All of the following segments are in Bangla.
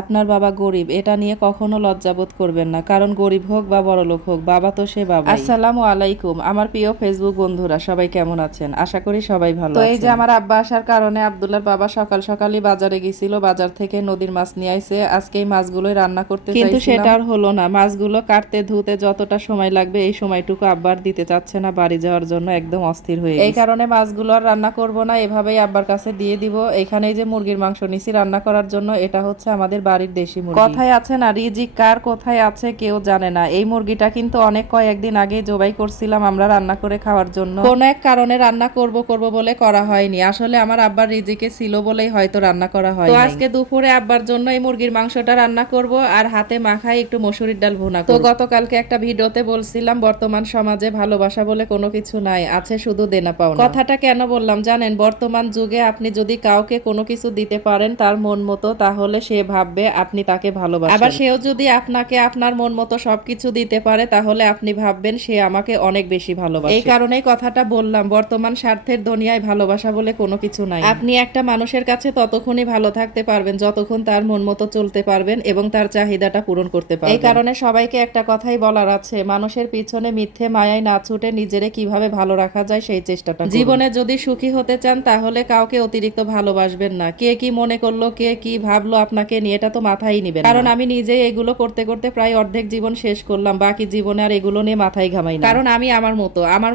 আপনার বাবা গরিব, এটা নিয়ে কখনো লজ্জাবোধ করবেন না, কারণ গরিব হোক বা বড়লোক হোক, বাবা তো সে বাবা। আসসালামু আলাইকুম আমার প্রিয় ফেসবুক বন্ধুরা, সবাই কেমন আছেন? আশা করি সবাই ভালো আছেন। তো এই যে আমার আব্বা আসার কারণে আব্দুল্লাহর বাবা সকাল সকালই বাজারে গেছিল, বাজার থেকে নদীর মাছ নিয়ে আইছে। আজকে এই মাছগুলোই রান্না করতে চাইছিলাম, কিন্তু সেটা আর হলো না। মাছগুলো কাটতে ধুতে যতটা সময় লাগবে এই সময়টুকু আব্বার দিতে চাচ্ছে না, বাড়ি যাওয়ার জন্য একদম অস্থির হয়ে গেছে। এই কারণে মাছগুলো আর রান্না করব না, এভাবেই আব্বার কাছে দিয়ে দিব। এখানে যে মুরগির মাংস নিছি রান্না করার জন্য, এটা হচ্ছে আমাদের বাড়ির দেশি মুরগি। কথায় আছে না, রিজিক কার কোথায় আছে কেউ জানে না। এই মুরগিটা কিন্তু অনেক কয়েকদিন আগে জবাই করছিলাম আমরা রান্না করে খাওয়ার জন্য। কোন এক কারণে রান্না করব বলে করা হয়নি। আসলে আমার আব্বার রিজিকে ছিল বলেই হয়তো রান্না করা হয়। তো আজকে দুপুরে আব্বার জন্য এই মুরগির মাংসটা রান্না করব, আর হাতে মাখায় একটু মসুরির ডাল ভুনা করব। তো গতকালকে একটা ভিডিওতে বলছিলাম বর্তমান সমাজে ভালোবাসা বলে কোনো কিছু নাই, আছে শুধু দেনা পাওনা। কথাটা কেন বললাম জানেন? বর্তমান যুগে আপনি যদি কাউকে কোনো কিছু দিতে পারেন তার মন মতো, তাহলে সে ভাববে আপনি তাকে ভালোবাসেন। আবার সেও যদি আপনাকে আপনার মন মতো সবকিছু দিতে পারে, তাহলে আপনি ভাববেন সে আমাকে অনেক বেশি ভালোবাসে। এই কারণেই কথাটা বললাম, বর্তমান স্বার্থের দুনিয়ায় ভালোবাসা বলে কোনো কিছু নাই। আপনি একটা মানুষের কাছে ততক্ষণই ভালো থাকতে পারবেন যতক্ষণ তার মন মতো চলতে পারবেন এবং তার চাহিদাটা পূরণ করতে পারবেন। এই কারণে সবাইকে একটা কথাই বলার আছে, মানুষের পিছনে মিথ্যে মায়ায় না ছুটে নিজেরে কিভাবে ভালো রাখা যায় সেই চেষ্টাটা করুন। জীবনে যদি সুখী হতে চান তাহলে কাউকে অতিরিক্ত ভালোবাসবেন না। কে কি মনে করলো, কে কি ভাবলো আপনাকে নিয়ে, এটা তো মাথায় নিবেন। কারণ আমি নিজে এগুলো করতে করতে প্রায় অর্ধেক জীবন শেষ করলাম, বাকি জীবনে আর এগুলো নিয়ে মাথায় ঘামাই না। কারণ আমি আমার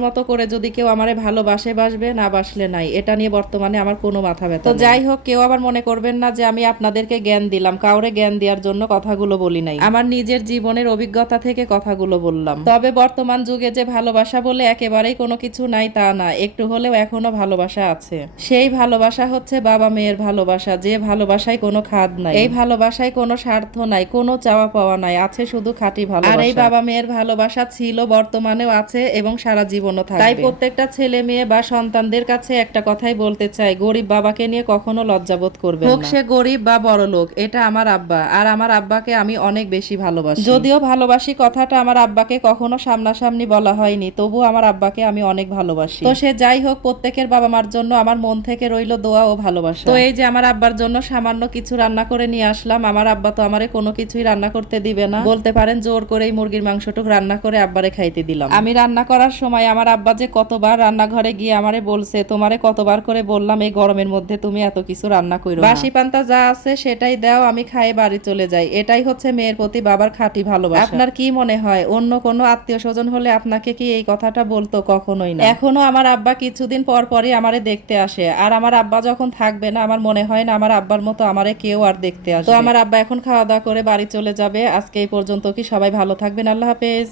মতো করে যদি কেউ আমারে ভালোবাসে বাসবে, না বাসলে নাই, এটা নিয়ে বর্তমানে আমার কোনো মাথা ব্যথা নেই। তো যাই হোক, কেউ আবার মনে করবেন না যে আমি আপনাদেরকে জ্ঞান দিলাম, কাউরে জ্ঞান দেওয়ার জন্য কথাগুলো বলি নাই, আমার নিজের জীবনের অভিজ্ঞতা থেকে কথাগুলো বললাম। তবে বর্তমান যুগে যে ভালোবাসা বলে একেবারেই কোনো কিছু নাই তা না, একটু হলেও এখনো ভালোবাসা আছে। সেই ভালোবাসা হচ্ছে বাবা মেয়ের ভালোবাসা, যে ভালোবাসায় কোনো খাদ নাই, এই ভালোবাসায় কোনো স্বার্থ নাই, কোনো চাওয়া পাওয়া নাই, আছে শুধু খাঁটি ভালোবাসা। আর এই বাবা মেয়ের ভালোবাসা ছিল, বর্তমানেও আছে এবং সারা জীবনও থাকবে। তাই প্রত্যেকটা ছেলে মেয়ে বা সন্তানদের কাছে একটা কথাই বলতে চাই, গরিব বাবাকে নিয়ে কখনো লজ্জাবোধ করবেন না। হোক সে গরিব বা বড় লোক, এটা আমার আব্বা, আর আমার আব্বাকে আমি অনেক বেশি ভালোবাসি। যদিও ভালোবাসি কথাটা আমার আব্বাকে কখনো সামনাসামনি বলা হয়নি, তবু আমার আব্বাকে আমি অনেক ভালোবাসি। তো সে যাই হোক, প্রত্যেকের বাবা মার জন্য আমার মন থেকে রইল দোয়া ও ভালোবাসা। তো এই যে আমার আব্বার জন্য সামান্য কিছু রান্না করে নিয়ে আসলাম। আমার আব্বা তো আমারে কোনো কিছুই রান্না করতে দিবে না, বলতে পারেন জোর করে এই মুরগির মাংসটুক রান্না করে আব্বারে খাইতে দিলাম। আমি রান্না করার সময় আমার আব্বা যে কতবার রান্নাঘরে গিয়ে আমারে বলছে, তোমারে কতবার করে বললাম এই গরমের মধ্যে তুমি এত কিছু রান্না করো না, বাসি পান্তা যা আছে সেটাই দাও, আমি খাই বাড়ি চলে যাই। এটাই হচ্ছে মেয়ের প্রতি বাবার খাঁটি ভালোবাসা। আপনার কি মনে হয় অন্য কোনো আত্মীয় স্বজন হলে আপনাকে কি এই কথাটা বলতো? কখনোই না। এখনো আমার আব্বা কিছুদিন পর পরই আমারে দেখতে আসে, আর আমার আব্বা যখন থাকবে না, আমার মনে হয় না আমার আব্বার মতো আমারে কেউ আর দেখতে আসবে। তো আমার আব্বা এখন খাওয়া দাওয়া করে বাড়ি চলে যাবে। আজকে এই পর্যন্ত, কি সবাই ভালো থাকবেন, আল্লাহ হাফেজ।